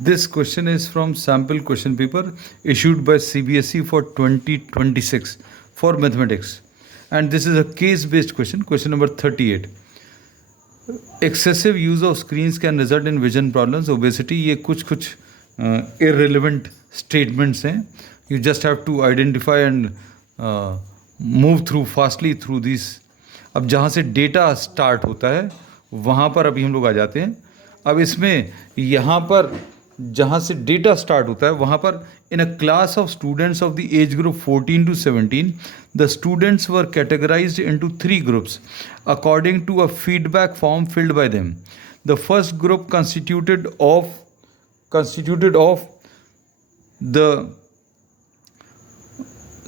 This question is from sample question paper issued by CBSE for 2026 for mathematics. And this is a case-based question, question number 38. Excessive use of screens can result in vision problems, obesity. ये कुछ irrelevant statements हैं. You just have to identify and move through fastly through these. अब जहाँ से data start होता है वहाँ पर अभी हम लोग आ जाते हैं. अब इसमें यहाँ पर जहाँ से डेटा स्टार्ट होता है वहाँ पर in a class of students of the age group 14 to 17 the students were categorised into 3 groups according to a feedback form filled by them. The first group constituted of the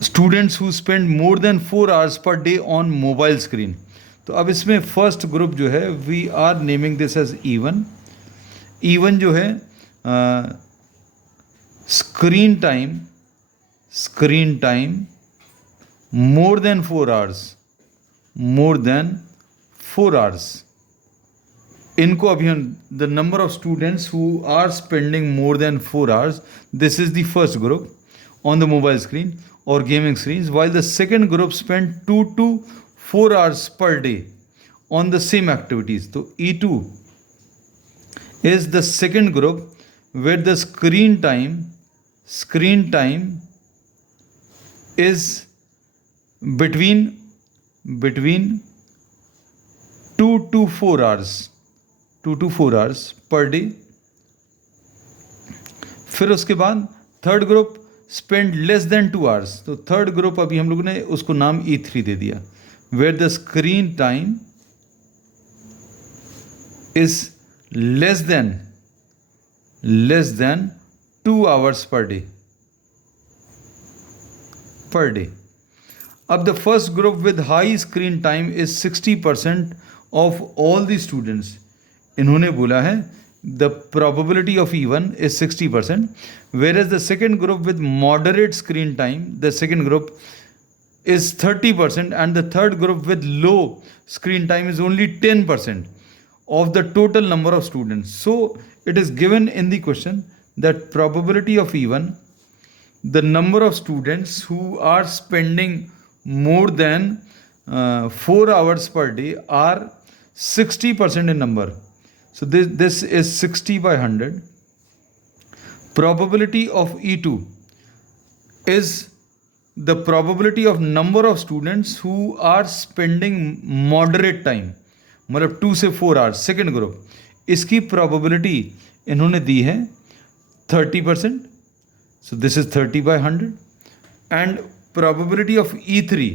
students who spend more than 4 hours per day on mobile screen. तो अब इसमें first group जो है we are naming this as E1. E1 जो है screen time more than 4 hours. इनको अभी हम the number of students who are spending more than 4 hours, this is the first group on the mobile screen or gaming screens, while the second group spent 2 to 4 hours per day on the same activities. So E2 is the second group where the screen time is between 2 to 4 hours per day. फिर उसके बाद third group spend less than 2 hours. तो third group अभी हम लोगों ने उसको नाम E3 दे दिया, where the screen time is less than 2 hours per day. अब the first group with high screen time is 60% of all the students. इन्होंने बोला है the probability of E1 is 60%, whereas the second group with moderate screen time, the second group is 30%, and the third group with low screen time is only 10% of the total number of students. So it is given in the question that probability of E1, the number of students who are spending more than 4 hours per day are 60% in number. So this is 60 by 100. Probability of E2 is the probability of number of students who are spending moderate time, मतलब 2 से 4 hours. Second group, इसकी probability इन्होंने दी है 30%. So this is 30 by 100. And probability of E3,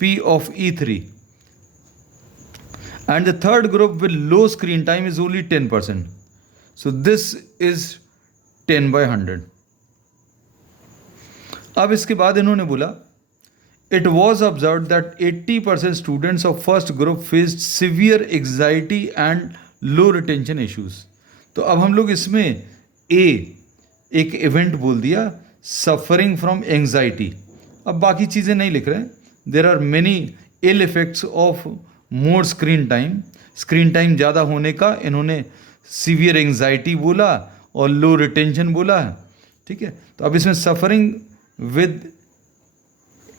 P of E3, and the third group with low screen time is only 10%. So this is 10 by 100. अब इसके बाद इन्होंने बोला it was observed that 80% students of first group faced severe anxiety and low retention issues. तो अब हम लोग इसमें एक इवेंट बोल दिया, suffering from anxiety. अब बाकी चीज़ें नहीं लिख रहे हैं. There are many ill effects of more screen time ज़्यादा होने का इन्होंने सीवियर एंग्जाइटी बोला और लो रिटेंशन बोला है. ठीक है, तो अब इसमें सफरिंग विद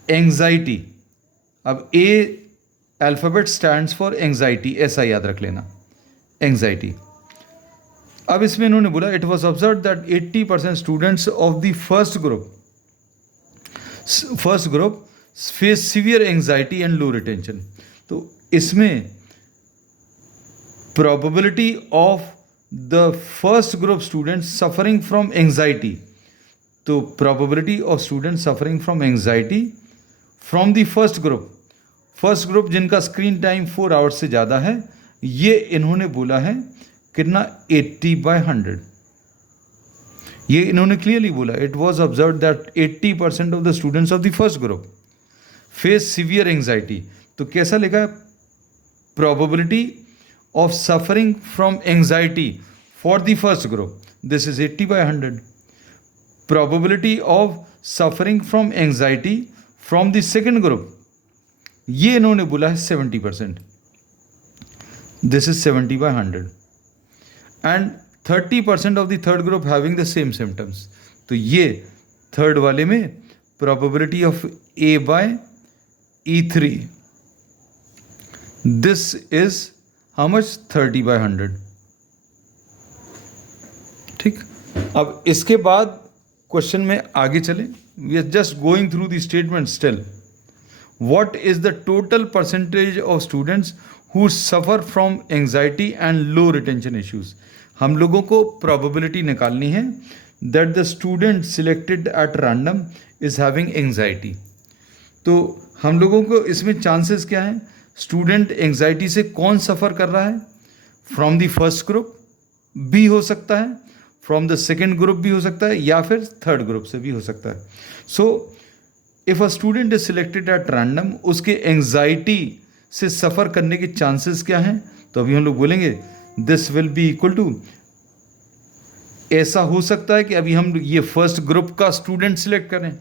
एंग्जाइटी, अब ए अल्फ़ाबेट स्टैंड्स फॉर एंग्जाइटी, ऐसा याद रख लेना, एंग्जाइटी. अब इसमें इन्होंने बोला it was observe that 80% students of the first group face severe anxiety and low retention. तो इसमें probability of the first group students suffering from anxiety, तो probability of students suffering from anxiety from the first group जिनका screen time 4 hours से ज़्यादा है, ये इन्होंने बोला है कितना 80 by 100. ये इन्होंने क्लियरली बोला it was observe that 80% of the students of the first group face severe anxiety. तो कैसा लिखा है, probability of suffering from anxiety for the first group, this is 80 by 100. Probability of suffering from anxiety from the second group, ये इन्होंने बोला है 70%, this is 70 by 100. And 30% of the third group having the same symptoms. तो ये third वाले में probability of A by E3, this is how much, 30/100। ठीक, अब इसके बाद क्वेश्चन में आगे चले। We are just going through the statement still. What is the total percentage of students who suffer from anxiety and low retention issues. हम लोगों को प्रोबेबिलिटी निकालनी है that the student selected at random is having anxiety. तो हम लोगों को इसमें चांसेस क्या है, स्टूडेंट एंजाइटी से कौन सफ़र कर रहा है, फ्रॉम द फर्स्ट ग्रुप भी हो सकता है, फ्रॉम द सेकेंड ग्रुप भी हो सकता है, या फिर थर्ड ग्रुप से भी हो सकता है। So if a student is selected at random, उसके एंजाइटी से सफ़र करने के चांसेस क्या हैं, तो अभी हम लोग बोलेंगे this will be equal to, ऐसा हो सकता है कि अभी हम ये फर्स्ट ग्रुप का स्टूडेंट सिलेक्ट करें,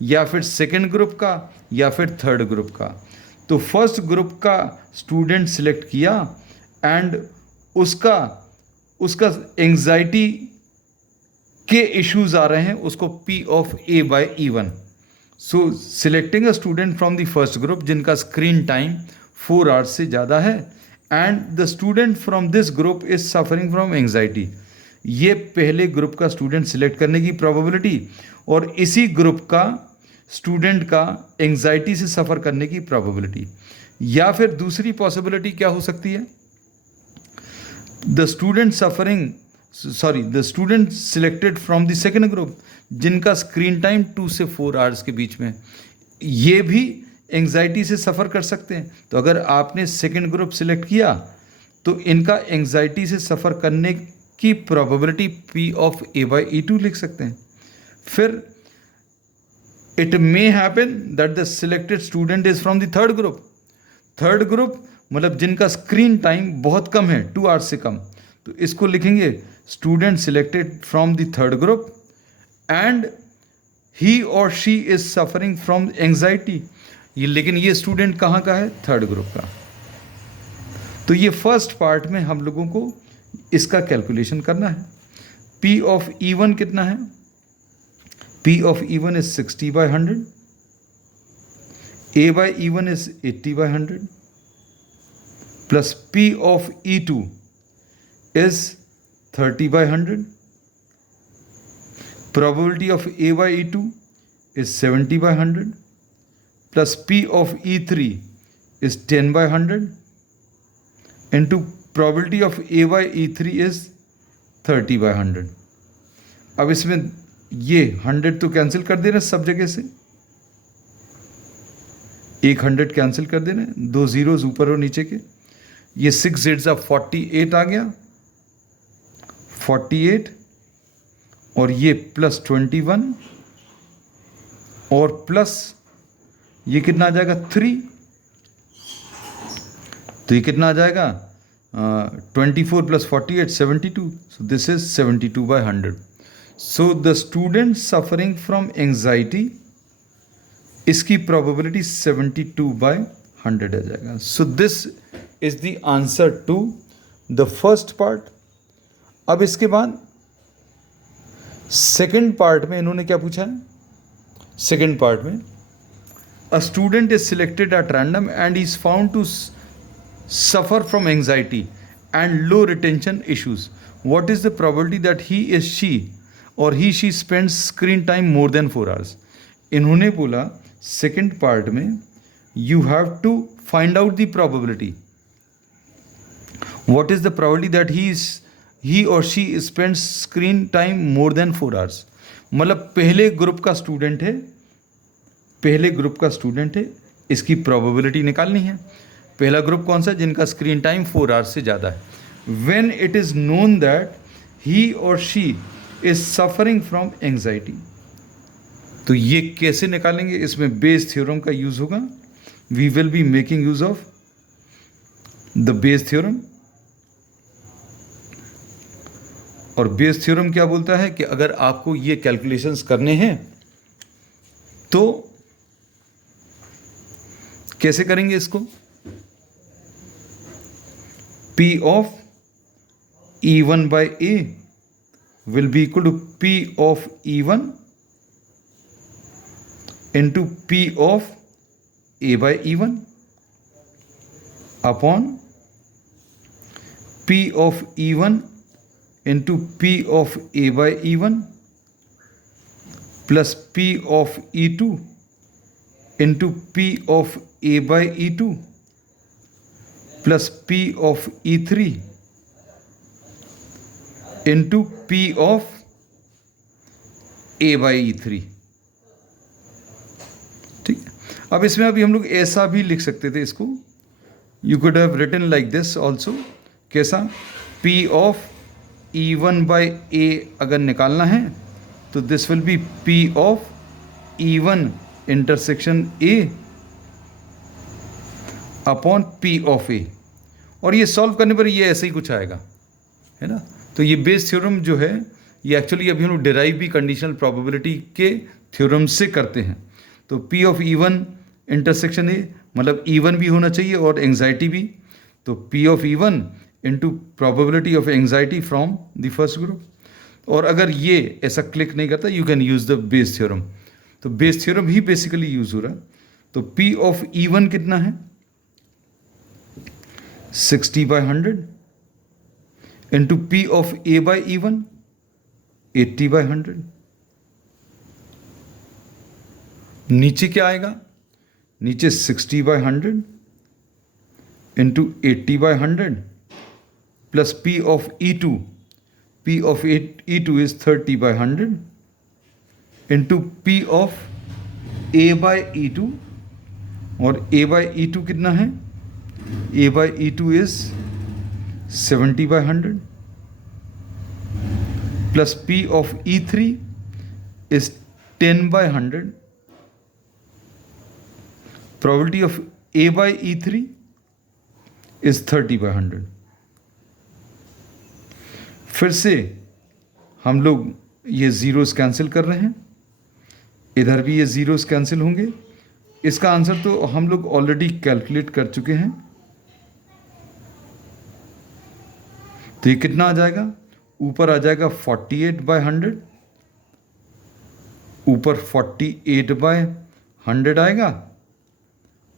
या फिर सेकेंड ग्रुप का, या फिर थर्ड ग्रुप का। तो फर्स्ट ग्रुप का स्टूडेंट सिलेक्ट किया एंड उसका एंजाइटी के इश्यूज आ रहे हैं, उसको P of A by E1। So selecting a student from the first group जिनका स्क्रीन टाइम 4 आवर्स से ज़्यादा है, and the student from this group is suffering from anxiety, ये पहले ग्रुप का स्टूडेंट सिलेक्ट करने की प्रोबेबिलिटी और इसी ग्रुप का स्टूडेंट का एंजाइटी से सफ़र करने की प्रोबेबिलिटी। या फिर दूसरी पॉसिबिलिटी क्या हो सकती है, the student selected from the second group जिनका स्क्रीन टाइम 2 से 4 आवर्स के बीच में, ये भी एंजाइटी से सफ़र कर सकते हैं। तो अगर आपने सेकेंड ग्रुप सिलेक्ट किया तो इनका एंजाइटी से सफ़र करने की probability P of A by E2 लिख सकते हैं। फिर it may happen that the selected student is from the third group. Third group मतलब जिनका स्क्रीन टाइम बहुत कम है, 2 आवर्स से कम, तो इसको लिखेंगे student selected from the third group and he और she is suffering from anxiety. ये लेकिन ये स्टूडेंट कहाँ का है, थर्ड ग्रुप का। तो ये फर्स्ट पार्ट में हम लोगों को इसका कैलकुलेशन करना है। P ऑफ E1 कितना है, P of E1 is 60/100, A by E1 is 80/100 plus P of E2 is 30/100. Probability of A by E2 is 70/100 plus P of E3 is 10/100 into probability of A by E3 is 30/100. अब इसमें ये 100 तो cancel कर दे रहे हैं सब जगह से, एक 100 कैंसिल कर दे रहे हैं, 2 जीरोज ऊपर और नीचे के, ये 6 जेड्स अब 48 आ गया, 48 और ये प्लस 21 और प्लस ये कितना आ जाएगा 3, तो ये कितना आ जाएगा 24 plus 48 72, so this is 72/100। So the student suffering from anxiety, इसकी प्रोबेबिलिटी 72/100 आ जाएगा। So this is the answer to the first part. अब इसके बाद सेकेंड पार्ट में इन्होंने क्या पूछा है, सेकेंड पार्ट में a student is selected at random and is found to suffer from anxiety and low retention issues, what is the probability that he is she और he she spends screen time more than 4 hours. इन्होंने बोला second part में you have to find out the probability, what is the probability that he or she spends screen time more than 4 hours। मतलब पहले group का student है, पहले group का student है, इसकी प्रोबेबिलिटी निकालनी है। पहला ग्रुप कौन सा है, जिनका स्क्रीन टाइम 4 आवर्स से ज़्यादा है। When it is known that he और she is suffering from anxiety, तो ये कैसे निकालेंगे, इसमें बेस थ्योरम का यूज़ होगा। We will be making use of the Bayes theorem. और बेस थ्योरम क्या बोलता है कि अगर आपको ये कैलकुलेशंस करने हैं तो कैसे करेंगे इसको, P of E1 by A will be equal to P of E1 into P of A by E1 upon P of E1 into P of A by E1 plus P of E2 into P of A by E2 plus P of E3 into P of A by E3। ठीक है, अब इसमें अभी हम लोग ऐसा भी लिख सकते थे इसको, you could have written like this also. कैसा? P of E1 by A अगर निकालना है तो this will be P of E1 intersection A upon P of A, और ये सॉल्व करने पर ये ऐसे ही कुछ आएगा, है ना। तो ये बेस थ्योरम जो है ये एक्चुअली अभी हम लोग डिराइव भी कंडीशनल प्रोबेबिलिटी के थ्योरम से करते हैं। तो P of E1 intersection A मतलब E1 भी होना चाहिए और एंग्जाइटी भी, तो P of E1 into probability of anxiety from the first group. और अगर ये ऐसा क्लिक नहीं करता you can use the Bayes theorem. तो बेस थ्योरम ही बेसिकली यूज़ हो रहा है। तो P ऑफ E1 कितना है? 60/100 into P of A by E1 80/100। नीचे क्या आएगा? नीचे 60/100 into 80/100 plus P of E2, P of E2 is 30/100 into P of A by E2, और A बाई E2 कितना है? A by E2 is 70/100 plus P of E3 is 10/100. Probability of A by E3 is 30/100. फिर से हम लोग ये zeros cancel कर रहे हैं, इधर भी ये ज़ीरोस कैंसिल होंगे। इसका आंसर तो हम लोग ऑलरेडी कैलकुलेट कर चुके हैं। तो ये कितना आ जाएगा? ऊपर आ जाएगा 48/100, ऊपर 48/100 आएगा,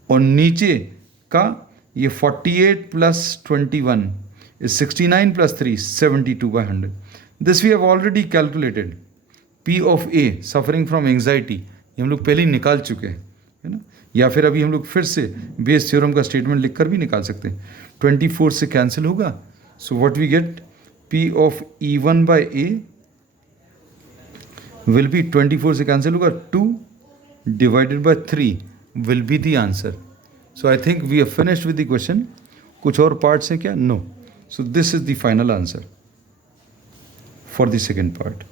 और नीचे का ये 48 plus 21 is 69 plus 3 72/100। This we have already calculated. P of A suffering from anxiety ये हम लोग पहले ही निकाल चुके हैं, है ना। या फिर अभी हम लोग फिर से बेस थ्योरम का स्टेटमेंट लिखकर भी निकाल सकते हैं। 24 से कैंसिल होगा, so what we get? P of E1 by A will be 24 से कैंसिल होगा, 2 divided by 3 will be the answer. So I think we have finished with the question. कुछ और parts हैं क्या? No. So this is the final answer for the second part.